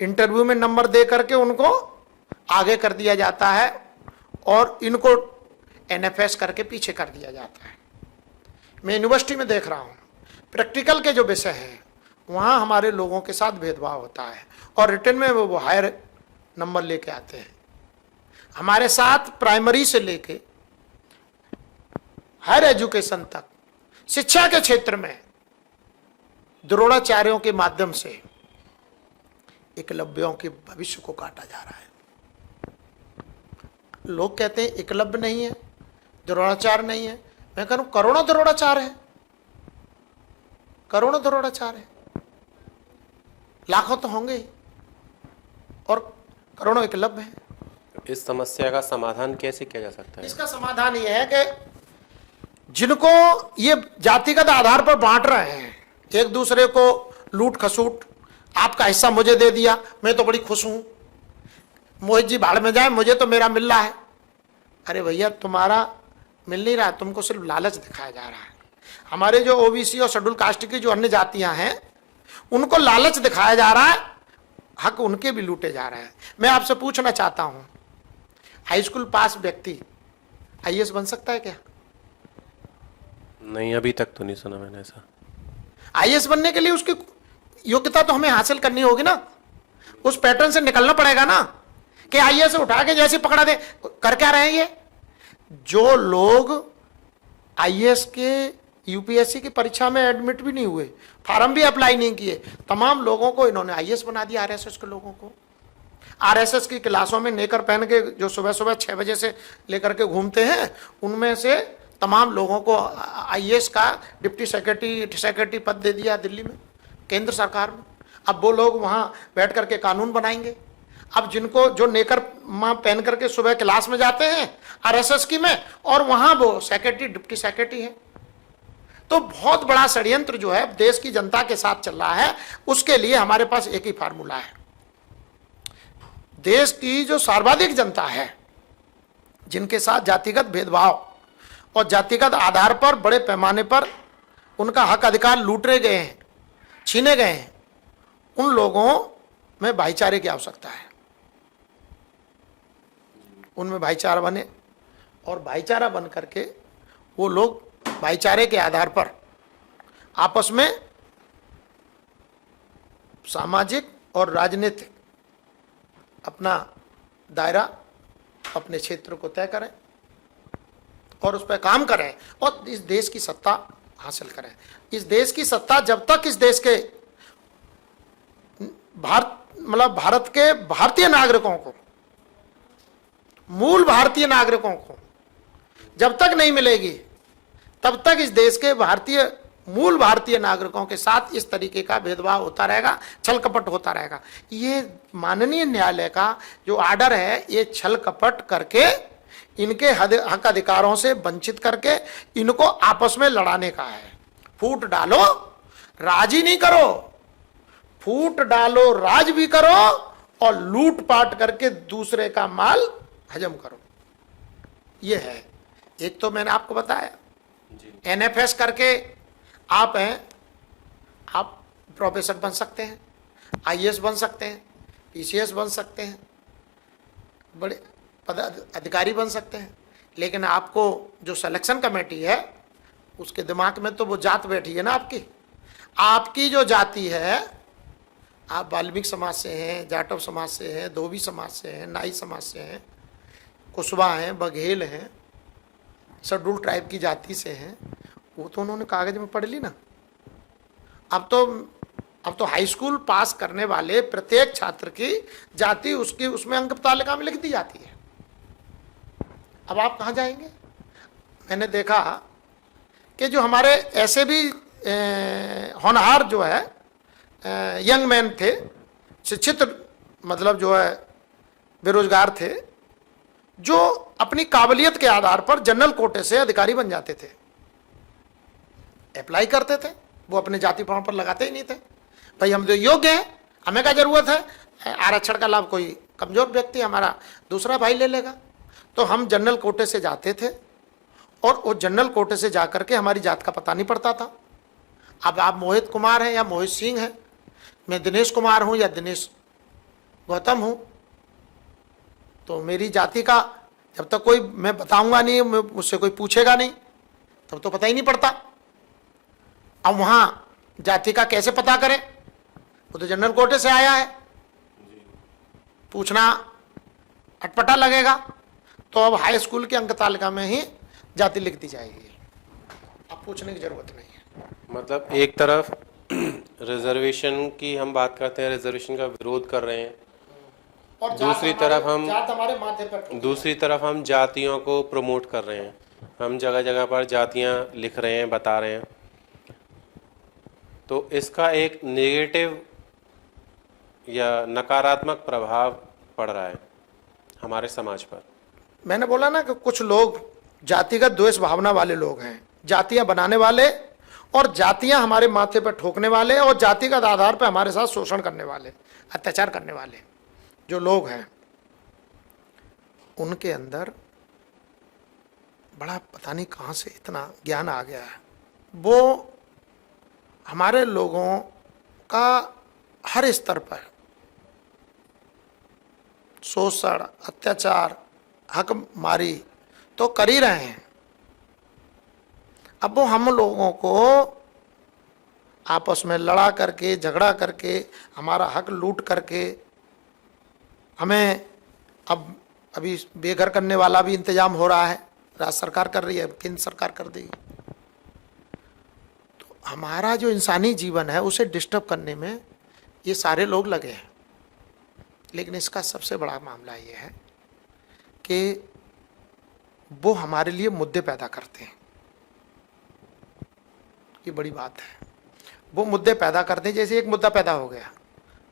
इंटरव्यू में नंबर दे करके उनको आगे कर दिया जाता है, और इनको NFS करके पीछे कर दिया जाता है। मैं यूनिवर्सिटी में देख रहा हूँ, प्रैक्टिकल के जो विषय हैं वहाँ हमारे लोगों के साथ भेदभाव होता है, और रिटर्न में वो हायर नंबर लेके आते हैं। हमारे साथ प्राइमरी से लेके हायर एजुकेशन तक शिक्षा के क्षेत्र में द्रोणाचार्यों के माध्यम से एकलव्यों के भविष्य को काटा जा रहा है। लोग कहते हैं एकलव्य नहीं है, द्रोणाचार्य नहीं है। मैं कह रहा हूं करोड़ों द्रोणाचार्य है, करोड़ों द्रोणाचार्य है, लाखों तो होंगे ही, और करोड़ों एकलव्य हैं। इस समस्या का समाधान कैसे किया जा सकता है? इसका समाधान यह है कि जिनको ये जातिगत आधार पर बांट रहे हैं, एक दूसरे को लूट खसूट, आपका हिस्सा मुझे दे दिया, मैं तो बड़ी खुश हूं, मोहित जी भाड़ में जाए, मुझे तो मेरा मिल रहा है। अरे भैया, तुम्हारा मिल नहीं रहा, तुमको सिर्फ लालच दिखाया जा रहा है। हमारे जो OBC और शेड्यूल कास्ट की जो अन्य जातियां हैं, उनको लालच दिखाया जा रहा है, हक उनके भी लूटे जा रहे हैं। मैं आपसे पूछना चाहता हूं, हाई स्कूल पास व्यक्ति IAS बन सकता है क्या? नहीं, अभी तक तो नहीं सुना मैंने ऐसा। IAS बनने के लिए उसकी योग्यता तो हमें हासिल करनी होगी ना, उस पैटर्न से निकलना पड़ेगा ना, कि IAS उठा के जैसे पकड़ा दे। कर क्या रहे हैं ये? जो लोग IAS के UPSC की परीक्षा में एडमिट भी नहीं हुए, फॉर्म भी अप्लाई नहीं किए, तमाम लोगों को इन्होंने IAS बना दिया। RSS के लोगों को RSS की क्लासों में नेकर पहन के जो सुबह सुबह 6 बजे से लेकर के घूमते हैं, उनमें से तमाम लोगों को IAS का डिप्टी सेक्रेटरी पद दे दिया दिल्ली में, केंद्र सरकार में। अब वो लोग वहां बैठ करके कानून बनाएंगे। अब जिनको जो नेकर पहन करके सुबह क्लास में जाते हैं RSS की में, और वहां वो सेक्रेटरी डिप्टी सेक्रेटरी है। तो बहुत बड़ा षड्यंत्र जो है देश की जनता के साथ चल रहा है। उसके लिए हमारे पास एक ही फार्मूला है। देश की जो सर्वाधिक जनता है, जिनके साथ जातिगत भेदभाव और जातिगत आधार पर बड़े पैमाने पर उनका हक अधिकार लूटे गए हैं, छीने गए हैं, उन लोगों में भाईचारे की आवश्यकता है। उनमें भाईचारा बने, और भाईचारा बन करके वो लोग भाईचारे के आधार पर आपस में सामाजिक और राजनीतिक अपना दायरा, अपने क्षेत्र को तय करें और उस पर काम करें, और इस देश की सत्ता हासिल करें। इस देश की सत्ता जब तक इस देश के भारत के भारतीय नागरिकों को, मूल भारतीय नागरिकों को जब तक नहीं मिलेगी, तब तक इस देश के मूल भारतीय नागरिकों के साथ इस तरीके का भेदभाव होता रहेगा, छल कपट होता रहेगा। ये माननीय न्यायालय का जो आर्डर है, ये छल कपट करके इनके हक अधिकारों से वंचित करके इनको आपस में लड़ाने का है। फूट डालो, राज ही नहीं करो, फूट डालो, राज भी करो, और लूटपाट करके दूसरे का माल हजम करो। ये है। एक तो मैंने आपको बताया, NFS करके आप हैं, आप प्रोफेसर बन सकते हैं, IAS बन सकते हैं, PCS बन सकते हैं, बड़े अधिकारी बन सकते हैं, लेकिन आपको जो सिलेक्शन कमेटी है उसके दिमाग में तो वो जात बैठी है ना आपकी जो जाति है, आप वाल्मीकि समाज से हैं, जाटव समाज से हैं, धोबी समाज से हैं, नाई समाज से हैं, कुशवा हैं, बघेल हैं, शेड्यूल ट्राइब की जाति से हैं, वो तो उन्होंने कागज में पढ़ ली ना। अब तो हाई स्कूल पास करने वाले प्रत्येक छात्र की जाति उसकी उसमें अंक तालिका में लिख दी जाती है। अब आप कहाँ जाएंगे? मैंने देखा कि जो हमारे ऐसे भी होनहार जो है यंग मैन थे, शिक्षित मतलब जो है बेरोजगार थे, जो अपनी काबिलियत के आधार पर जनरल कोटे से अधिकारी बन जाते थे, अप्लाई करते थे, वो अपने जाति प्रमाण पर लगाते ही नहीं थे। भाई हम जो योग्य हैं, हमें क्या जरूरत है, आरक्षण का लाभ कोई कमजोर व्यक्ति हमारा दूसरा भाई ले लेगा। तो हम जनरल कोटे से जाते थे और वो जनरल कोटे से जाकर के हमारी जात का पता नहीं पड़ता था। अब आप मोहित कुमार हैं या मोहित सिंह हैं, मैं दिनेश कुमार हूं या दिनेश गौतम हूं, तो मेरी जाति का जब तक कोई मैं बताऊंगा नहीं, मुझसे कोई पूछेगा नहीं, तब तो पता ही नहीं पड़ता। अब वहां जाति का कैसे पता करें? वो तो जनरल कोटे से आया है, पूछना अटपटा लगेगा। तो अब हाई स्कूल की अंक तालिका में ही जाति लिख दी जाएगी, अब पूछने की जरूरत नहीं है। मतलब एक तरफ रिजर्वेशन की हम बात करते हैं, रिजर्वेशन का विरोध कर रहे हैं, और दूसरी तरफ हम जात हमारे माथे पर दूसरी तरफ हम जातियों को प्रमोट कर रहे हैं, हम जगह जगह पर जातियां लिख रहे हैं, बता रहे हैं। तो इसका एक नेगेटिव या नकारात्मक प्रभाव पड़ रहा है हमारे समाज पर। मैंने बोला ना कि कुछ लोग जातिगत द्वेष भावना वाले लोग हैं, जातियां बनाने वाले और जातियां हमारे माथे पर ठोकने वाले और जातिगत आधार पर हमारे साथ शोषण करने वाले, अत्याचार करने वाले जो लोग हैं, उनके अंदर बड़ा पता नहीं कहां से इतना ज्ञान आ गया है। वो हमारे लोगों का हर स्तर पर शोषण, अत्याचार, हक मारी तो कर ही रहे हैं। अब वो हम लोगों को आपस में लड़ा करके, झगड़ा करके, हमारा हक लूट करके हमें अब अभी बेघर करने वाला भी इंतजाम हो रहा है, राज्य सरकार कर रही है, केंद्र सरकार कर देगी। तो हमारा जो इंसानी जीवन है उसे डिस्टर्ब करने में ये सारे लोग लगे हैं। लेकिन इसका सबसे बड़ा मामला ये है कि वो हमारे लिए मुद्दे पैदा करते हैं, ये बड़ी बात है। वो मुद्दे पैदा करते हैं, जैसे एक मुद्दा पैदा हो गया,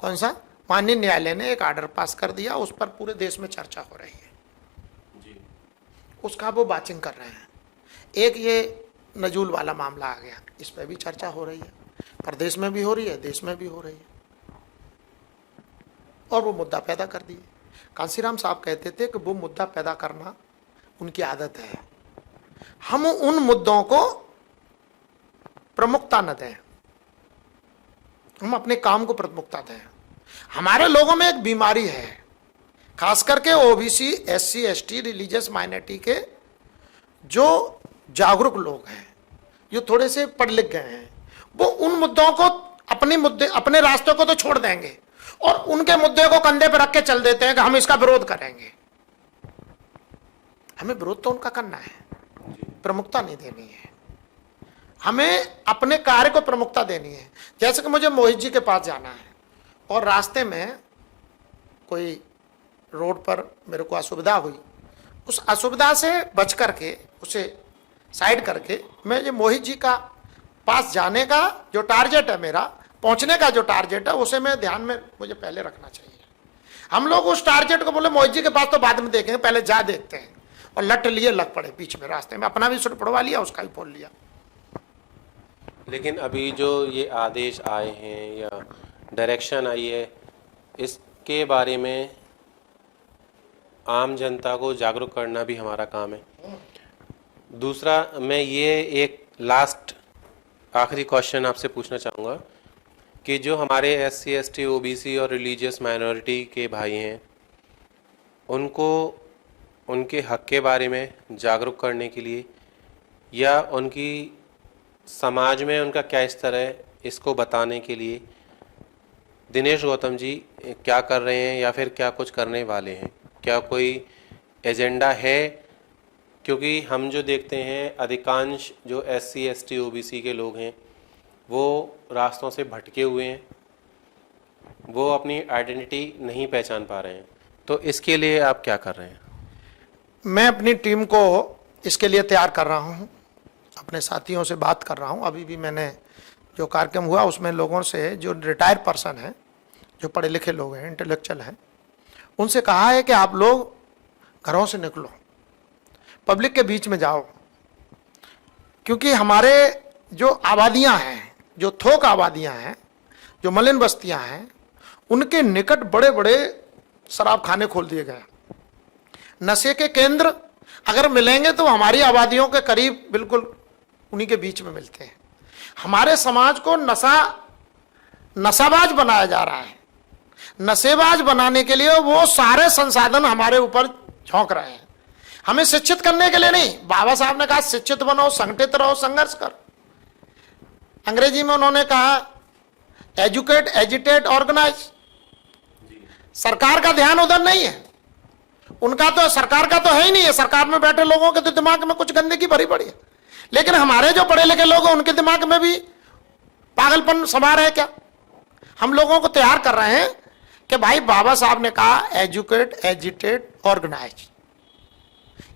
कौन सा? माननीय न्यायालय ने एक आर्डर पास कर दिया, उस पर पूरे देश में चर्चा हो रही है जी। उसका वो बाचिंग कर रहे हैं। एक ये नजूल वाला मामला आ गया, इस पर भी चर्चा हो रही है, प्रदेश में भी हो रही है, देश में भी हो रही है, और वो मुद्दा पैदा कर दिए। कांसीराम साहब कहते थे कि वो मुद्दा पैदा करना उनकी आदत है, हम उन मुद्दों को प्रमुखता न दें, हम अपने काम को प्रमुखता दें। हमारे लोगों में एक बीमारी है, खास करके OBC, SC, ST, religious minority के जो जागरूक लोग हैं, जो थोड़े से पढ़ लिख गए हैं, वो उन मुद्दों को अपने रास्ते को तो छोड़ देंगे और उनके मुद्दे को कंधे पर रख के चल देते हैं कि हम इसका विरोध करेंगे। हमें विरोध तो उनका करना है, प्रमुखता नहीं देनी है, हमें अपने कार्य को प्रमुखता देनी है। जैसे कि मुझे मोहित जी के पास जाना है और रास्ते में कोई रोड पर मेरे को असुविधा हुई, उस असुविधा से बच करके, उसे साइड करके, मैं ये मोहित जी का पास जाने का जो टारगेट है, मेरा पहुंचने का जो टारगेट है, उसे मैं ध्यान में मुझे पहले रखना चाहिए। हम लोग उस टारगेट को बोले मोहित जी के पास तो बाद में देखेंगे, पहले जा देखते हैं, और लट लिए लग पड़े बीच में रास्ते में, अपना भी सुट पड़वा लिया, उसका भी बोल लिया। लेकिन अभी जो ये आदेश आए हैं या डायरेक्शन आई है, इसके बारे में आम जनता को जागरूक करना भी हमारा काम है। दूसरा, मैं ये एक लास्ट आखिरी क्वेश्चन आपसे पूछना चाहूँगा कि जो हमारे एससी, एसटी, ओबीसी और रिलीजियस माइनॉरिटी के भाई हैं, उनको उनके हक के बारे में जागरूक करने के लिए या उनकी समाज में उनका क्या स्तर है इसको बताने के लिए दिनेश गौतम जी क्या कर रहे हैं या फिर क्या कुछ करने वाले हैं? क्या कोई एजेंडा है? क्योंकि हम जो देखते हैं अधिकांश जो SC ST OBC के लोग हैं वो रास्तों से भटके हुए हैं, वो अपनी आइडेंटिटी नहीं पहचान पा रहे हैं। तो इसके लिए आप क्या कर रहे हैं? मैं अपनी टीम को इसके लिए तैयार कर रहा हूं, अपने साथियों से बात कर रहा हूं। अभी भी मैंने जो कार्यक्रम हुआ उसमें लोगों से, जो रिटायर्ड पर्सन है, जो पढ़े लिखे लोग हैं, इंटेलेक्चुअल हैं, उनसे कहा है कि आप लोग घरों से निकलो, पब्लिक के बीच में जाओ, क्योंकि हमारे जो आबादियां हैं, जो थोक आबादियां हैं, जो मलिन बस्तियां हैं, उनके निकट बड़े बड़े शराब खाने खोल दिए गए। नशे के केंद्र अगर मिलेंगे तो हमारी आबादियों के करीब बिल्कुल उन्हीं के बीच में मिलते हैं। हमारे समाज को नशाबाज बनाया जा रहा है। नशेबाज बनाने के लिए वो सारे संसाधन हमारे ऊपर झोंक रहे हैं, हमें शिक्षित करने के लिए नहीं। बाबा साहब ने कहा शिक्षित बनो, संगठित रहो, संघर्ष कर। अंग्रेजी में उन्होंने कहा एजुकेट, एजिटेट, ऑर्गेनाइज। सरकार का ध्यान उधर नहीं है, उनका तो सरकार का तो है ही नहीं है। सरकार में बैठे लोगों के तो दिमाग में कुछ गंदगी भरी पड़ी है, लेकिन हमारे जो पढ़े लिखे लोग हैं उनके दिमाग में भी पागलपन समा रहे। क्या हम लोगों को तैयार कर रहे हैं कि भाई बाबा साहब ने कहा एजुकेट, एजिटेट, ऑर्गेनाइज।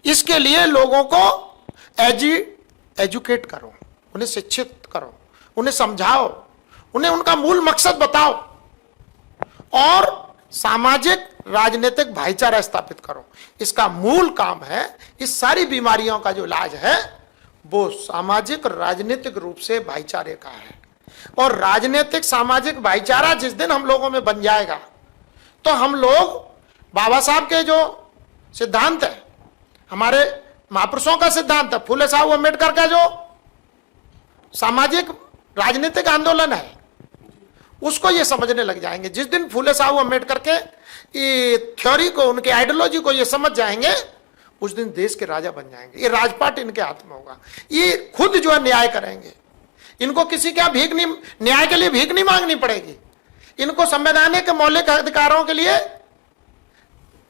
इसके लिए लोगों को एजुकेट करो, उन्हें शिक्षित करो, उन्हें समझाओ, उन्हें उनका मूल मकसद बताओ और सामाजिक राजनीतिक भाईचारा स्थापित करो। इसका मूल काम है, इस सारी बीमारियों का जो इलाज है वो सामाजिक राजनीतिक रूप से भाईचारे का है। और राजनीतिक सामाजिक भाईचारा जिस दिन हम लोगों में बन जाएगा तो हम लोग बाबा साहब के जो सिद्धांत है, हमारे महापुरुषों का सिद्धांत है, फूले साहब अम्बेडकर का जो सामाजिक राजनीतिक आंदोलन है, उसको ये समझने लग जाएंगे। जिस दिन फूले साहब अम्बेडकर के थ्योरी को, उनके आइडियोलॉजी को ये समझ जाएंगे, उस दिन देश के राजा बन जाएंगे। ये राजपाट इनके हाथ में होगा। ये खुद जो है न्याय करेंगे। इनको किसी का भीख नहीं, न्याय के लिए भीख नहीं मांगनी पड़ेगी। इनको संवैधानिक मौलिक अधिकारों के लिए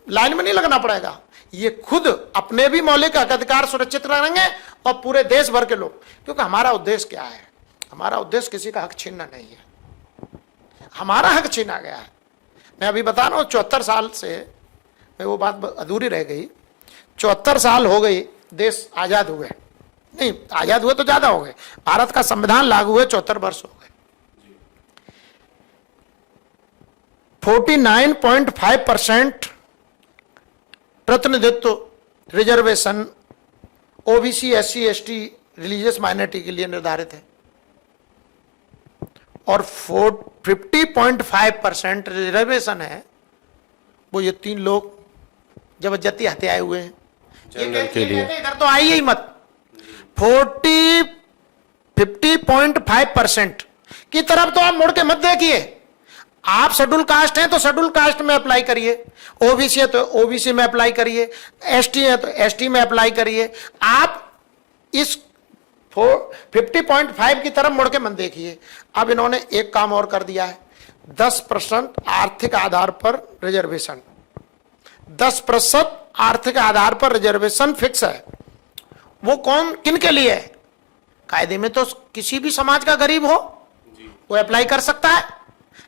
लाइन में नहीं लगना पड़ेगा। ये खुद अपने भी मौलिक अधिकार सुरक्षित करेंगे और पूरे देश भर के लोग। क्योंकि हमारा उद्देश्य क्या है? हमारा उद्देश्य किसी का हक छीनना नहीं है। हमारा हक छीना गया है। मैं अभी बता रहा हूं 74 साल से, मैं वो बात अधूरी रह गई, 74 साल हो गई देश आजाद हुए। नहीं, आजाद हुए तो ज्यादा हो गए। भारत का संविधान लागू हुए 74 वर्ष हो गए। 49.5% प्रतिनिधित्व reservation OBC, SC ST, religious minority के लिए निर्धारित है और 50.5% रिजर्वेशन है वो ये 3 लोग जबरदस्ती हत्याए हुए हैं। जनरल के लिए इधर तो आइए ही मत। 50.5% की तरफ तो आप मुड़ के मत देखिए। आप शेड्यूल कास्ट हैं तो शेड्यूल कास्ट में अप्लाई करिए, ओबीसी है तो ओबीसी में अप्लाई करिए, ST है तो ST में अप्लाई करिए। आप इस 50.5 की तरफ मुड़ के मत देखिए। अब इन्होंने एक काम और कर दिया है, 10% आर्थिक आधार पर रिजर्वेशन। 10% आर्थिक आधार पर रिजर्वेशन फिक्स है। वो कौन, किन के लिए है? कायदे में तो किसी भी समाज का गरीब हो वो अप्लाई कर सकता है,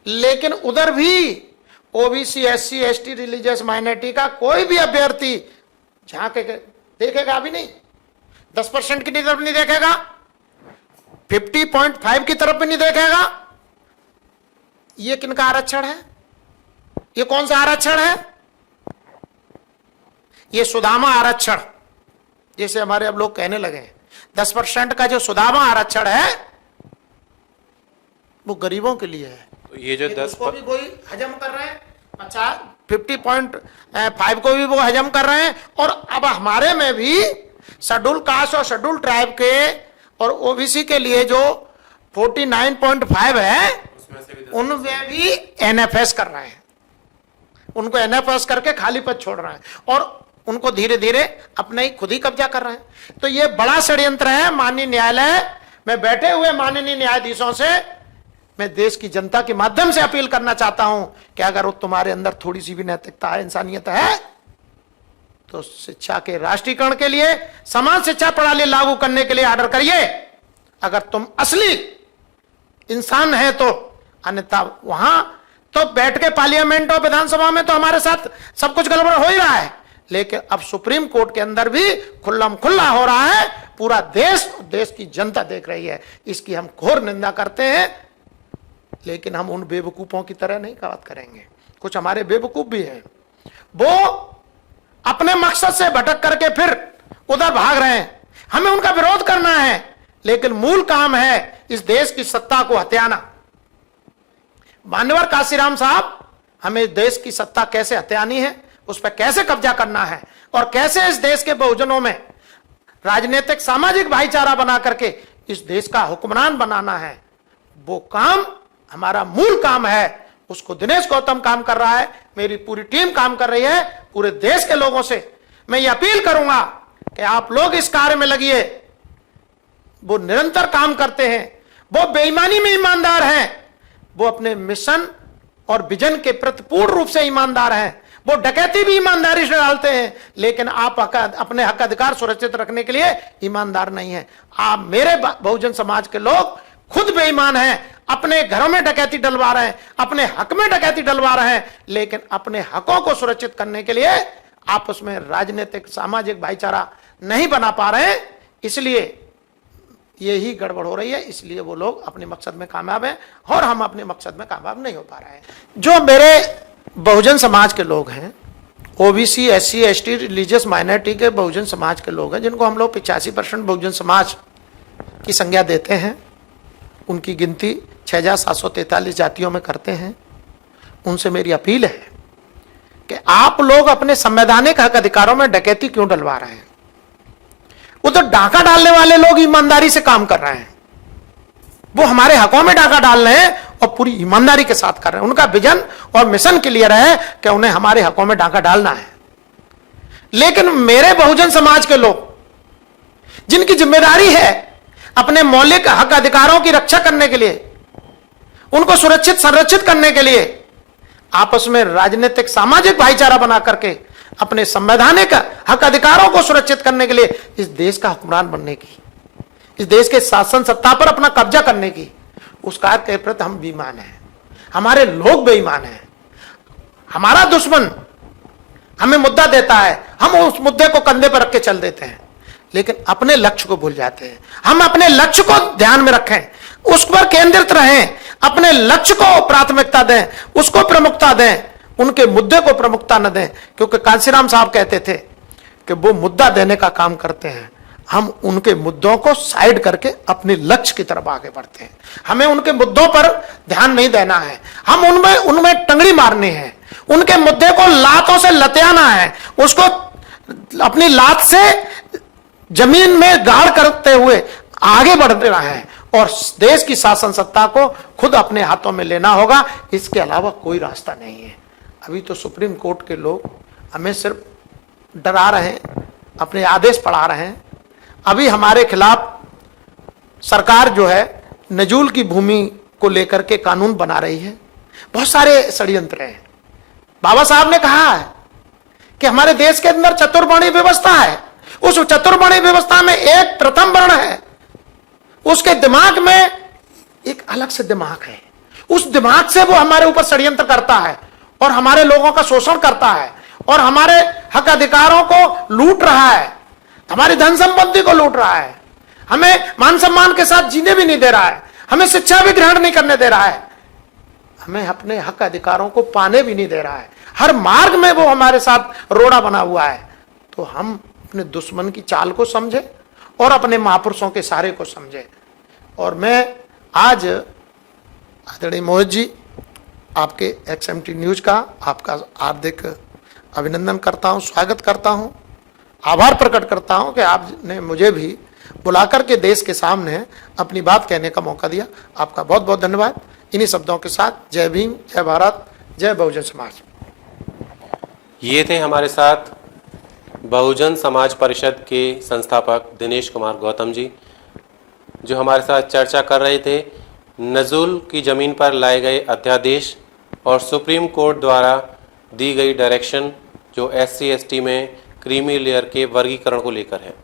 लेकिन उधर भी OBC, SC ST, religious minority का कोई भी अभ्यर्थी झांक के देखेगा भी नहीं। 10% की तरफ नहीं देखेगा, 50.5 की तरफ भी नहीं देखेगा। ये किनका आरक्षण है? ये कौन सा आरक्षण है? ये सुदामा आरक्षण, जैसे हमारे अब लोग कहने लगे हैं। 10% का जो सुदामा आरक्षण है वो गरीबों के लिए है। तो ये जो 10 को भी कोई हजम कर रहे हैं, 50.5 को भी वो हजम कर रहे हैं। और अब हमारे में भी शेड्यूल कास्ट और शेड्यूल ट्राइब के और ओबीसी के लिए जो 49.5 है उनमें भी NFS कर रहे हैं। उनको NFS करके खाली पद छोड़ रहे हैं और उनको धीरे धीरे अपने ही खुद ही कब्जा कर रहे हैं। तो ये बड़ा षड्यंत्र है। माननीय न्यायालय में बैठे हुए माननीय न्यायाधीशों से मैं देश की जनता के माध्यम से अपील करना चाहता हूं कि अगर वो तुम्हारे अंदर थोड़ी सी भी नैतिकता है, इंसानियत है, तो शिक्षा के राष्ट्रीयकरण के लिए, समान शिक्षा प्रणाली लागू करने के लिए ऑर्डर करिए, अगर तुम असली इंसान है तो। अन्यथा वहां तो बैठ के पार्लियामेंट और विधानसभा में तो हमारे साथ सब कुछ गड़बड़ हो ही रहा है, लेकिन अब सुप्रीम कोर्ट के अंदर भी खुल्लम खुल्ला हो रहा है। पूरा देश की जनता देख रही है। इसकी हम घोर निंदा करते हैं, लेकिन हम उन बेवकूफों की तरह नहीं बात करेंगे। कुछ हमारे बेवकूफ भी हैं, वो अपने मकसद से भटक करके फिर उधर भाग रहे हैं। हमें उनका विरोध करना है, लेकिन मूल काम है इस देश की सत्ता को हथियाना। मान्यवर काशीराम साहब, हमें देश की सत्ता कैसे हथियानी है, उस पर कैसे कब्जा करना है, और कैसे इस देश के बहुजनों में राजनीतिक सामाजिक भाईचारा बना करके इस देश का हुक्मरान बनाना है, वो काम हमारा मूल काम है। उसको दिनेश गौतम काम कर रहा है, मेरी पूरी टीम काम कर रही है। पूरे देश के लोगों से मैं ये अपील करूंगा कि आप लोग इस कार्य में लगिए। वो निरंतर काम करते हैं, वो बेईमानी में ईमानदार हैं, वो अपने मिशन और विजन के प्रति पूर्ण रूप से ईमानदार हैं। वो डकैती भी ईमानदारी से डालते हैं, लेकिन आप अपने हक अधिकार सुरक्षित रखने के लिए ईमानदार नहीं है। आप मेरे बहुजन समाज के लोग खुद बेईमान हैं, अपने घरों में डकैती डलवा रहे हैं, अपने हक में डकैती डलवा रहे हैं, लेकिन अपने हकों को सुरक्षित करने के लिए आपस में राजनीतिक सामाजिक भाईचारा नहीं बना पा रहे हैं। इसलिए यही गड़बड़ हो रही है। इसलिए वो लोग अपने मकसद में कामयाब हैं और हम अपने मकसद में कामयाब नहीं हो पा रहे हैं। जो मेरे बहुजन समाज के लोग हैं, OBC, SC, ST, religious minority के बहुजन समाज के लोग हैं, जिनको हम लोग 85% बहुजन समाज की संज्ञा देते हैं, उनकी गिनती 6743 जातियों में करते हैं। उनसे मेरी अपील है कि आप लोग अपने संवैधानिक हक अधिकारों में डकैती क्यों डलवा रहे हैं? वो तो डाका डालने वाले लोग ईमानदारी से काम कर रहे हैं, वो हमारे हकों में डाका डाल रहे हैं और पूरी ईमानदारी के साथ कर रहे हैं। उनका विजन और मिशन क्लियर है कि उन्हें हमारे हकों में डाका डालना है। लेकिन मेरे बहुजन समाज के लोग, जिनकी जिम्मेदारी है अपने मौलिक हक अधिकारों की रक्षा करने के लिए, उनको सुरक्षित संरक्षित करने के लिए, आपस में राजनीतिक सामाजिक भाईचारा बना करके अपने संवैधानिक हक अधिकारों को सुरक्षित करने के लिए इस देश का हुक्मरान बनने की, इस देश के शासन सत्ता पर अपना कब्जा करने की, उस कार्य के प्रति हम बेईमान हैं। हमारे लोग बेईमान हैं। हमारा दुश्मन हमें मुद्दा देता है, हम उस मुद्दे को कंधे पर रख के चल देते हैं, लेकिन अपने लक्ष्य को भूल जाते हैं। हम अपने लक्ष्य को ध्यान में रखें, उस पर केंद्रित रहें, अपने लक्ष्य को प्राथमिकता दें, उसको प्रमुखता दें, उनके मुद्दे को प्रमुखता न दें। क्योंकि कांशीराम साहब कहते थे कि वो मुद्दा देने का काम करते हैं, हम उनके मुद्दों को साइड करके अपने लक्ष्य की तरफ आगे बढ़ते हैं। हमें उनके मुद्दों पर ध्यान नहीं देना है, हम उनमें टंगड़ी मारनी है, उनके मुद्दे को लातों से लतियाना है, उसको अपनी लात से जमीन में गाड़ करते हुए आगे बढ़ना है और देश की शासन सत्ता को खुद अपने हाथों में लेना होगा। इसके अलावा कोई रास्ता नहीं है। अभी तो सुप्रीम कोर्ट के लोग हमें सिर्फ डरा रहे हैं, अपने आदेश पढ़ा रहे हैं। अभी हमारे खिलाफ सरकार जो है नजूल की भूमि को लेकर के कानून बना रही है। बहुत सारे षड्यंत्र हैं। बाबा साहब ने कहा है कि हमारे देश के अंदर चतुर्वर्णीय व्यवस्था है, उस चतुर्वर्णीय व्यवस्था में एक प्रथम वर्ण है, उसके दिमाग में एक अलग से दिमाग है, उस दिमाग से वो हमारे ऊपर षड्यंत्र करता है और हमारे लोगों का शोषण करता है और हमारे हक अधिकारों को लूट रहा है, हमारी धन संपत्ति को लूट रहा है, हमें मान सम्मान के साथ जीने भी नहीं दे रहा है, हमें शिक्षा भी ग्रहण नहीं करने दे रहा है, हमें अपने हक अधिकारों को पाने भी नहीं दे रहा है। हर मार्ग में वो हमारे साथ रोड़ा बना हुआ है। तो हम अपने दुश्मन की चाल को समझे और अपने महापुरुषों के सहारे को समझे। और मैं आज आदरणीय मोहित जी, आपके XMT न्यूज का आपका हार्दिक अभिनंदन करता हूं, स्वागत करता हूं, आभार प्रकट करता हूं कि आपने मुझे भी बुलाकर के देश के सामने अपनी बात कहने का मौका दिया। आपका बहुत बहुत धन्यवाद। इन्हीं शब्दों के साथ जय भीम, जय भारत, जय बहुजन समाज। ये थे हमारे साथ बहुजन समाज परिषद के संस्थापक दिनेश कुमार गौतम जी, जो हमारे साथ चर्चा कर रहे थे नज़ुल की ज़मीन पर लाए गए अध्यादेश और सुप्रीम कोर्ट द्वारा दी गई डायरेक्शन जो SC/ST में क्रीमी लेयर के वर्गीकरण को लेकर है।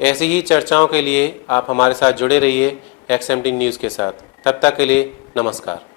ऐसी ही चर्चाओं के लिए आप हमारे साथ जुड़े रहिए XMT न्यूज़ के साथ। तब तक के लिए नमस्कार।